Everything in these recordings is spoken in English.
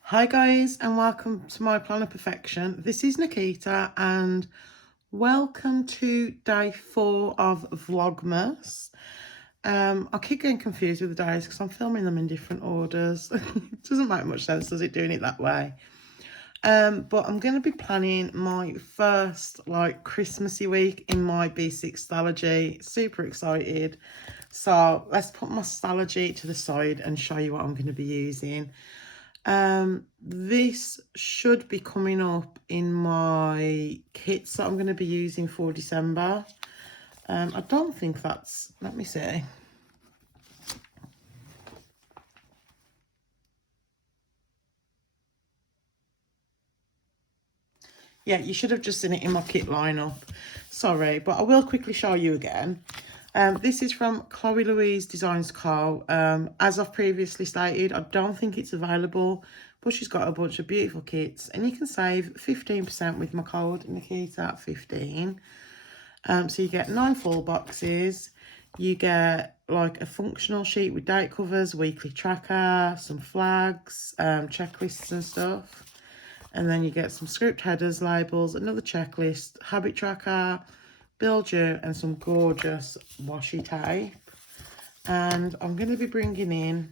Hi guys, and welcome to my Plan of Perfection. This is Nikita and welcome to day 4 of Vlogmas. I keep getting confused with the days because I'm filming them in different orders. It doesn't make much sense, does it, doing it that way? But I'm going to be planning my first Christmassy week in my B6 Stalogy. Super excited. So let's put my Stalogy to the side and show you what I'm going to be using. This should be coming up in my kits that I'm going to be using for December. I don't think that's, let me see. Yeah, you should have just seen it in my kit lineup. Sorry, but I will quickly show you again. This is from Chloe Louise Designs Co. As I've previously stated, I don't think it's available, but she's got a bunch of beautiful kits, and you can save 15% with my code Nikita15. So you get 9 full boxes. You get like a functional sheet with date covers, weekly tracker, some flags, checklists and stuff. And then you get some script headers, labels, another checklist, habit tracker, build you, and some gorgeous washi tape. And I'm going to be bringing in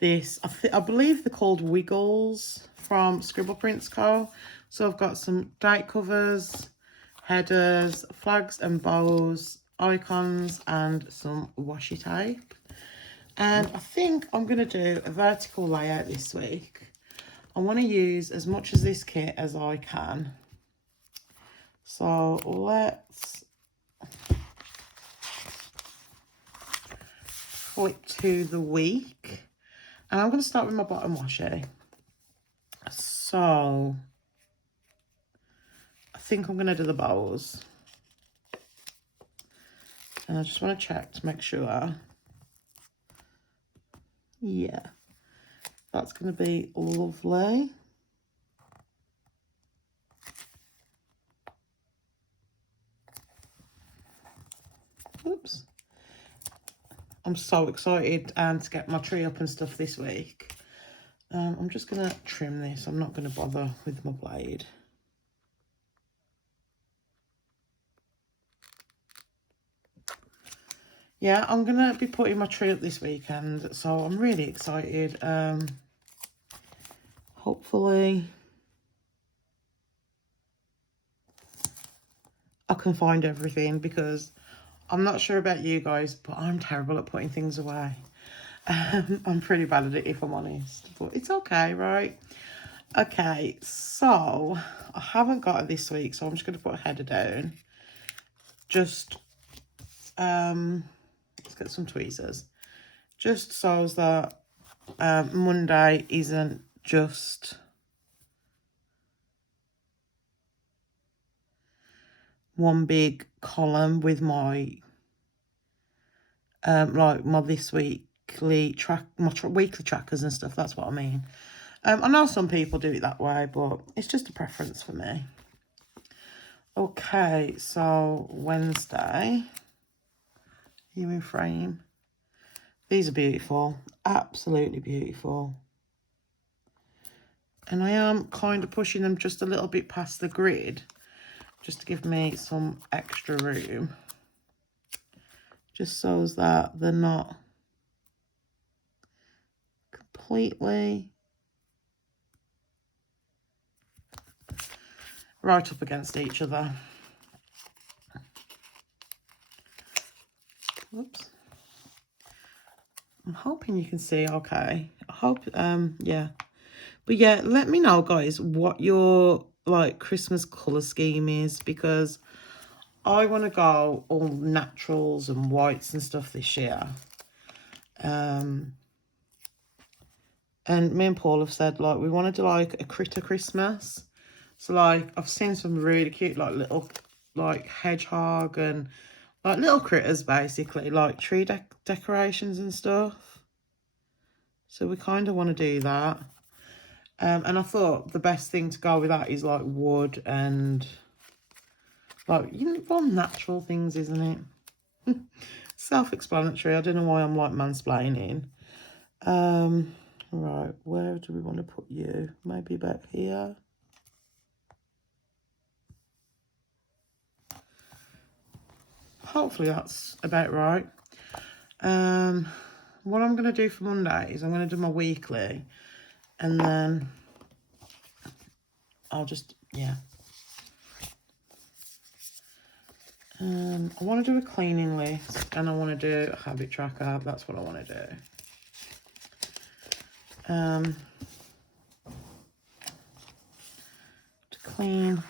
this, I believe they're called Wiggles from Scribble Prints Co. So I've got some date covers, headers, flags and bows, icons, and some washi tape. And I think I'm going to do a vertical layout this week. I want to use as much of this kit as I can. So let's flip to the week. And I'm going to start with my bottom washi. So I think I'm going to do the bows. And I just want to check to make sure. Yeah, that's going to be lovely. Oops. I'm so excited to get my tree up and stuff this week. I'm just going to trim this. I'm not going to bother with my blade. Yeah, I'm going to be putting my tree up this weekend, so I'm really excited. Hopefully I can find everything, because I'm not sure about you guys, but I'm terrible at putting things away. I'm pretty bad at it, if I'm honest, but it's okay, right? Okay, so I haven't got it this week, so I'm just going to put a header down. Just, let's get some tweezers. Just so that Monday isn't just one big column with my like my this weekly track, my weekly trackers and stuff. That's what I mean. I know some people do it that way, but it's just a preference for me. Okay, so Wednesday, you in frame. These are beautiful, absolutely beautiful. And I am kind of pushing them just a little bit past the grid, just to give me some extra room. Just so that they're not completely right up against each other. Whoops. I'm hoping you can see okay. I hope, yeah. But yeah, let me know, guys, what your Christmas colour scheme is, because I want to go all naturals and whites and stuff this year. And me and Paul have said we want to do a critter Christmas. So I've seen some really cute little hedgehog and little critters, basically tree decorations and stuff. So we kind of want to do that. And I thought the best thing to go with that is wood and all natural things, isn't it? self-explanatory. I don't know why I'm like mansplaining. Right, where do we want to put you? Maybe about here. Hopefully that's about right. What I'm going to do for Monday is I'm going to do my weekly, and then I'll just, yeah. I want to do a cleaning list, and I want to do a habit tracker. That's what I want to do. To clean.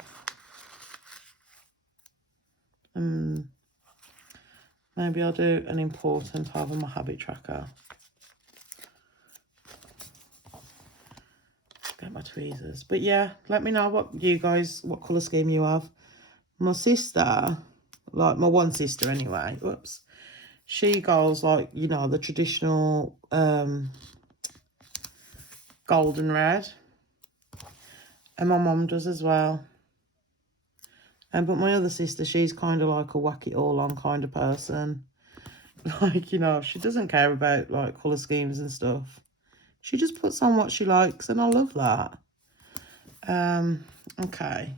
Maybe I'll do an important part of my habit tracker. Get my tweezers. But yeah, let me know what colour scheme you have. My sister, like my one sister anyway, whoops, she goes like, you know, the traditional golden red. And my mum does as well. But my other sister, she's kind of like a whack it all on kind of person. Like, you know, she doesn't care about like colour schemes and stuff. She just puts on what she likes, and I love that. Okay.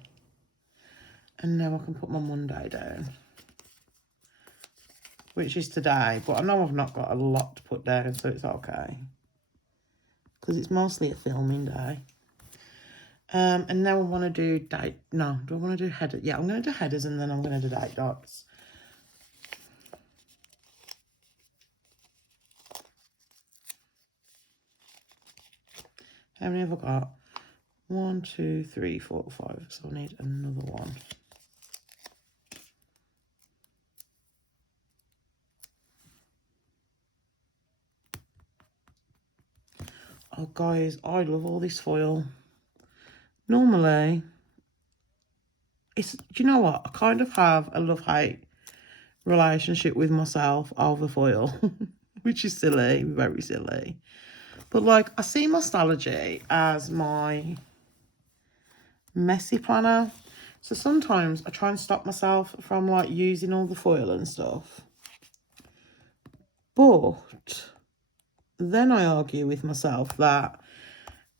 And now I can put my Monday down, which is today. But I know I've not got a lot to put down, so it's okay. Because it's mostly a filming day. And now I want to do date. No, do I want to do headers? Yeah, I'm going to do headers, and then I'm going to do date dots. How many have I got? 1, 2, 3, 4, 5. So I need another one. Oh, guys, I love all this foil. Normally, do you know what? I kind of have a love-hate relationship with myself over foil, which is silly, very silly. But, like, I see my Stalogy as my messy planner. So sometimes I try and stop myself from, like, using all the foil and stuff. But then I argue with myself that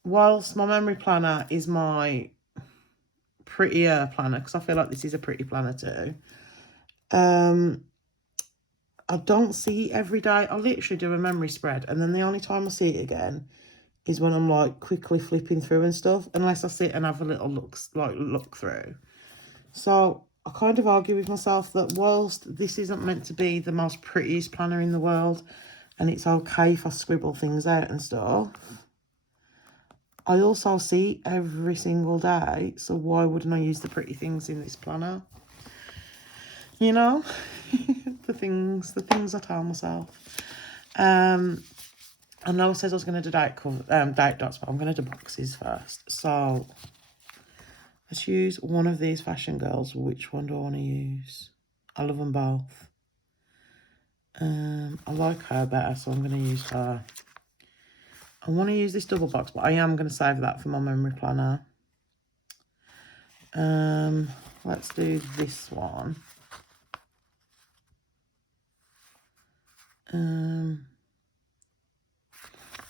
whilst my memory planner is my prettier planner, because I feel like this is a pretty planner too, I don't see it every day. I literally do a memory spread, and then the only time I see it again is when I'm like quickly flipping through and stuff, unless I sit and have a little look through. So I kind of argue with myself that whilst this isn't meant to be the most prettiest planner in the world, and it's okay if I scribble things out and stuff, I also see it every single day, so why wouldn't I use the pretty things in this planner? You know, the things I tell myself. I know I said I was going to do date dots, but I'm going to do boxes first. So let's use one of these Fashion Girls. Which one do I want to use? I love them both. I like her better, so I'm going to use her. I want to use this double box, but I am going to save that for my memory planner. Let's do this one.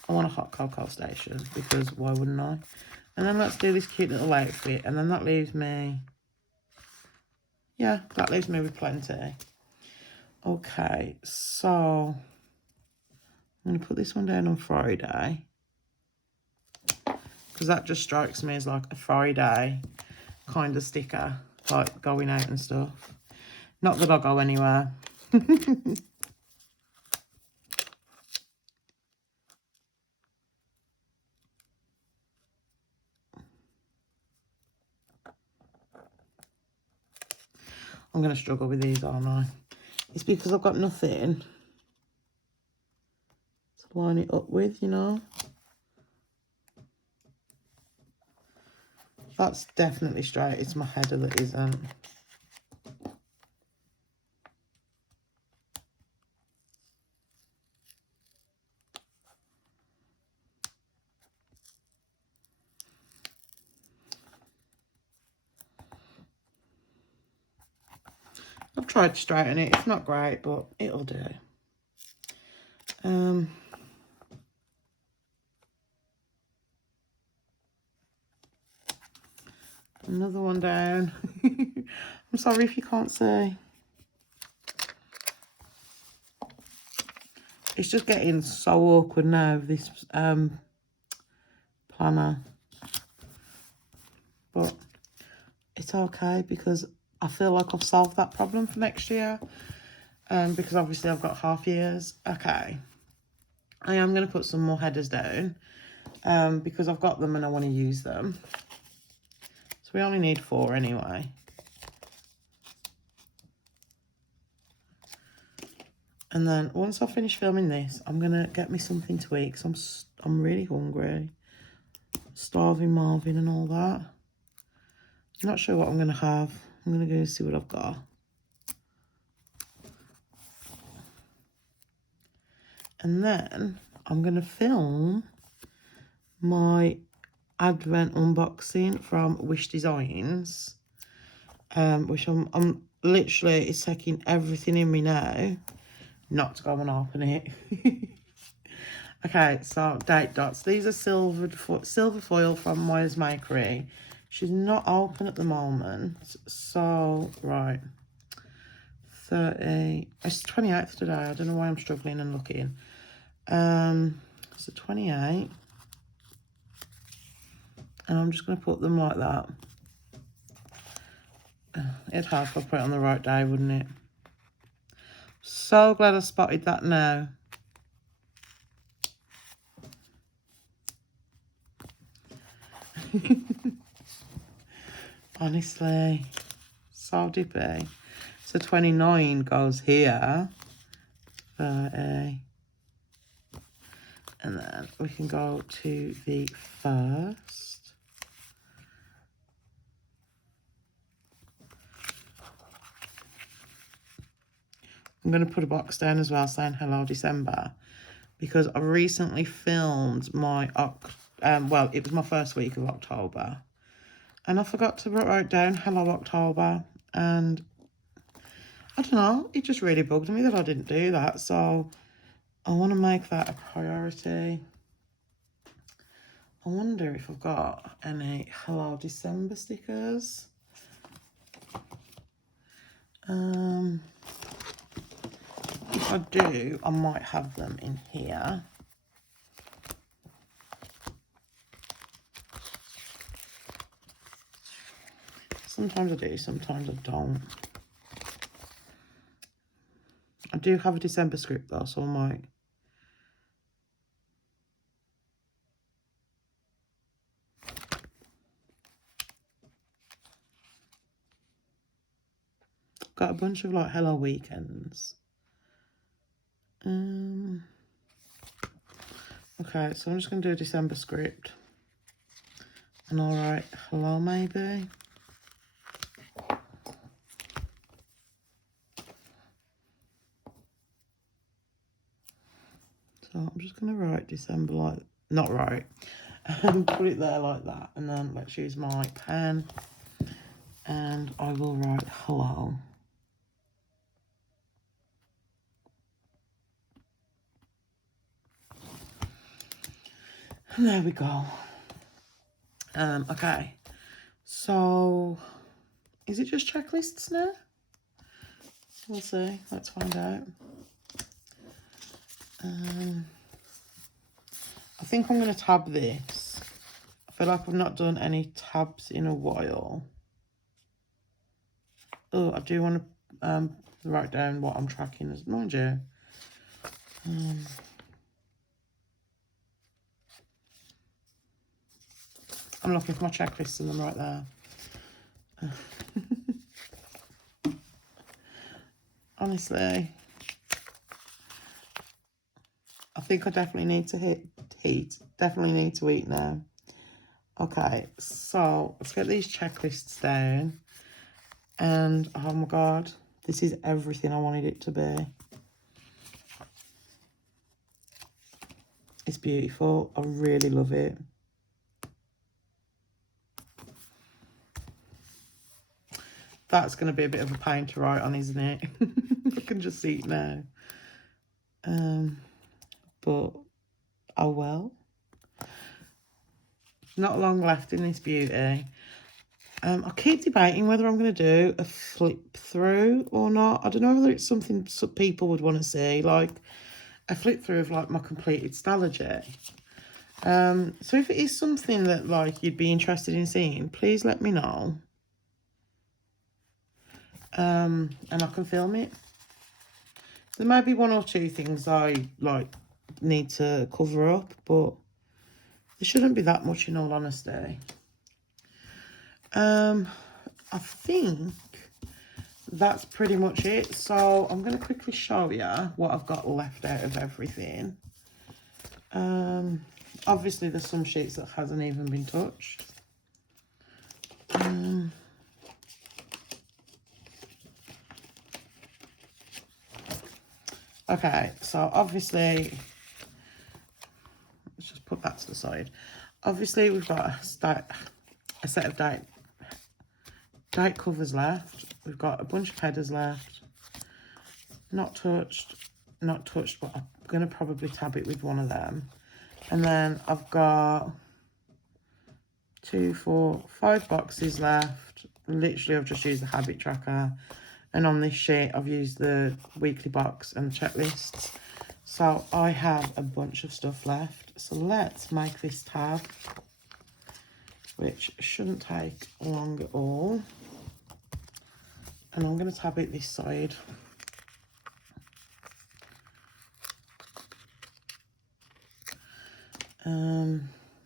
I want a hot cocoa station, because why wouldn't I? And then let's do this cute little outfit, and then that leaves me, yeah, that leaves me with plenty. Okay, so I'm going to put this one down on Friday, because that just strikes me as like a Friday kind of sticker, like going out and stuff. Not that I'll go anywhere. I'm going to struggle with these, aren't I? It's because I've got nothing to line it up with, you know. That's definitely straight. It's my header that isn't. I've tried to straighten it. It's not great, but it'll do. Another one down. I'm sorry if you can't see. It's just getting so awkward now, this planner. But it's okay because I feel like I've solved that problem for next year. Because obviously I've got half years. Okay. I am going to put some more headers down. Because I've got them and I want to use them. So we only need 4 anyway. And then once I finish filming this, I'm going to get me something to eat because I'm really hungry. Starving Marvin and all that. I'm not sure what I'm going to have. I'm going to go see what I've got. And then I'm going to film my Advent unboxing from Wish Designs. Which I'm literally, it's taking everything in me now not to go and open it. Okay, so date dots. These are silver foil from Moya's Makery. She's not open at the moment. So, right. 30. It's 28th today. I don't know why I'm struggling and looking. So 28. And I'm just going to put them like that. It'd help if I put it on the right day, wouldn't it? So glad I spotted that now. Honestly, so dippy. So 29 goes here. 30. And then we can go to the 1st. I'm going to put a box down as well saying hello December, because I recently filmed my, well, it was my first week of October. And I forgot to write down hello October. And I don't know, it just really bugged me that I didn't do that. So I want to make that a priority. I wonder if I've got any hello December stickers. If I do, I might have them in here. Sometimes I do, sometimes I don't. I do have a December script though, so I might. Got a bunch of like hello weekends. Okay, so I'm just going to do a December script. And I'll write hello maybe. So I'm just going to write December like, not right. Put it there like that. And then let's use my pen. And I will write hello. And there we go. Okay. So, is it just checklists now? We'll see. Let's find out. I think I'm going to tab this. I feel like I've not done any tabs in a while. Oh, I do want to write down what I'm tracking as, mind you. I'm looking for my checklists and I'm right there. Honestly, I think I definitely need to definitely need to eat now. Okay, so let's get these checklists down. And oh my god, this is everything I wanted it to be. It's beautiful. I really love it. That's going to be a bit of a pain to write on, isn't it? I can just see it now. But, oh well. Not long left in this beauty. I keep debating whether I'm going to do a flip through or not. I don't know whether it's something some people would want to see, like a flip through of like my completed Stalogy. So if it is something that like you'd be interested in seeing, please let me know. And I can film it. There may be 1 or 2 things I like need to cover up, but there shouldn't be that much in all honesty. I think that's pretty much it. So I'm going to quickly show you what I've got left out of everything. Obviously there's some sheets that hasn't even been touched. Okay, so obviously, let's just put that to the side. Obviously we've got a set of date covers left. We've got a bunch of headers left. Not touched, but I'm going to probably tab it with one of them. And then I've got 2, 4, 5 boxes left. Literally, I've just used the habit tracker. And on this sheet, I've used the weekly box and the checklists. So I have a bunch of stuff left. So let's make this tab, which shouldn't take long at all. And I'm going to tab it this side.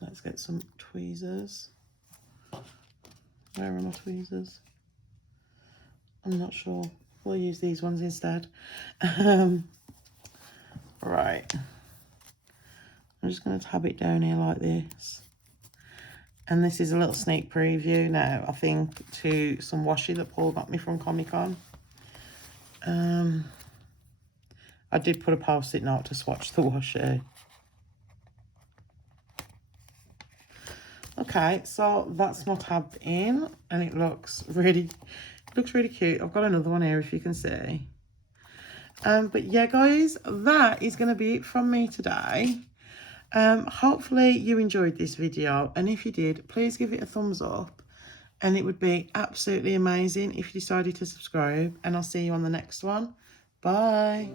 Let's get some tweezers. Where are my tweezers? I'm not sure. We'll use these ones instead. Right. I'm just going to tab it down here like this. And this is a little sneak preview now, I think, to some washi that Paul got me from Comic-Con. I did put a post-it note to swatch the washi. Okay, so that's my tab in, and it looks really cute. I've got another one here if you can see. But yeah, guys, that is going to be it from me today. Hopefully you enjoyed this video, and if you did, please give it a thumbs up, and it would be absolutely amazing if you decided to subscribe, and I'll see you on the next one. Bye.